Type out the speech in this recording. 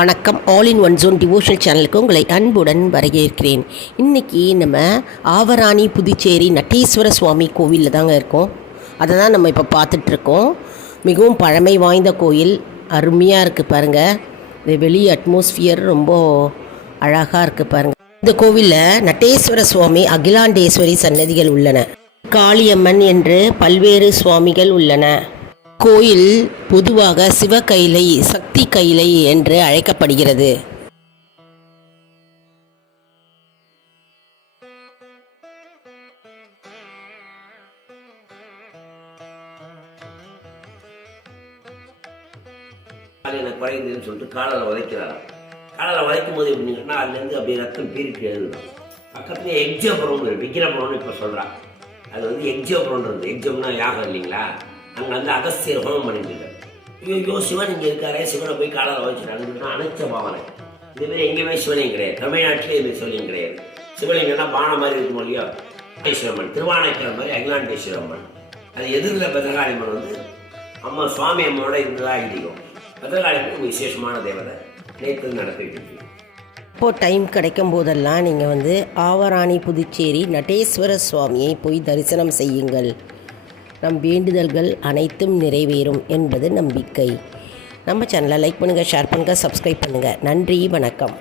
வணக்கம். All in one zone devotional சேனலுக்கு உங்களை அன்புடன் வரவேற்கிறேன். இன்றைக்கி நம்ம ஆவராணி புதுச்சேரி நட்டேஸ்வர சுவாமி கோவிலில் தாங்க இருக்கோம். அதை தான் நம்ம இப்போ பார்த்துட்ருக்கோம் மிகவும் பழமை வாய்ந்த கோயில். அருமையாக இருக்குது பாருங்கள் இந்த வெளி அட்மாஸ்ஃபியர் ரொம்ப அழகாக இருக்குது பாருங்கள் இந்த கோவிலில் நட்டேஸ்வர சுவாமி அகிலாண்டேஸ்வரி சன்னதிகள் உள்ளன. காளியம்மன் என்று பல்வேறு சுவாமிகள் உள்ளன. கோயில் பொதுவாக சிவ கைலை சக்தி கைலை என்று அழைக்கப்படுகிறது. எனக்கு குறைந்ததுன்னு சொல்லிட்டு காலில் உதைக்கிறாரு காலில் உதைக்கும் போது எப்படின்னு சொன்னால் அதுலேருந்து அப்படியே ரத்தம் பீரிட்டு எழுதும் பக்கத்துலேயே எக்ஜோபுரம்னு இருக்கு விக்கிரபுரம்னு இப்போ சொல்கிறான் அது வந்து எக்ஜோபுரம்ன்றது. எக்ஜோம்னா யாகம் இல்லைங்களா? அங்கே வந்து அகஸ்தியர் ஹோமம் பண்ணிட்டு ஐயோ சிவன் இங்கே இருக்காரே சிவனை போய் காலால் வச்சுட்டாங்கன்னு அனைத்த பாவனை. இதுமாரி எங்கேயுமே சிவலிங்கம் கிடையாது. தமிழ்நாட்டிலே இது சிவலிங்கம் கிடையாது. சிவலிங்கம்னா பானை மாதிரி இருக்கும் இல்லையா? அம்மன். திருவானைக்கர் மாதிரி அகிலாண்டேஸ்வரம்மன் அது எதிரில் பத்ரகாளியம்மன் வந்து அம்மா சுவாமி அம்மாவோட இருந்ததா பத்திரகாளி அம்மன் விசேஷமான தேவதை. நேற்று நடத்திட்டு இருக்கு. இப்போது டைம் கிடைக்கும் போதெல்லாம் நீங்கள் வந்து ஆவராணி புதுச்சேரி நடேஸ்வர சுவாமியை போய் தரிசனம் செய்யுங்கள். நம் வேண்டுதல்கள் அனைத்தும் நிறைவேறும் என்பது நம்பிக்கை. நம்ம சேனலை லைக் பண்ணுங்கள் ஷேர் பண்ணுங்கள் சப்ஸ்கிரைப் பண்ணுங்கள் நன்றி வணக்கம்.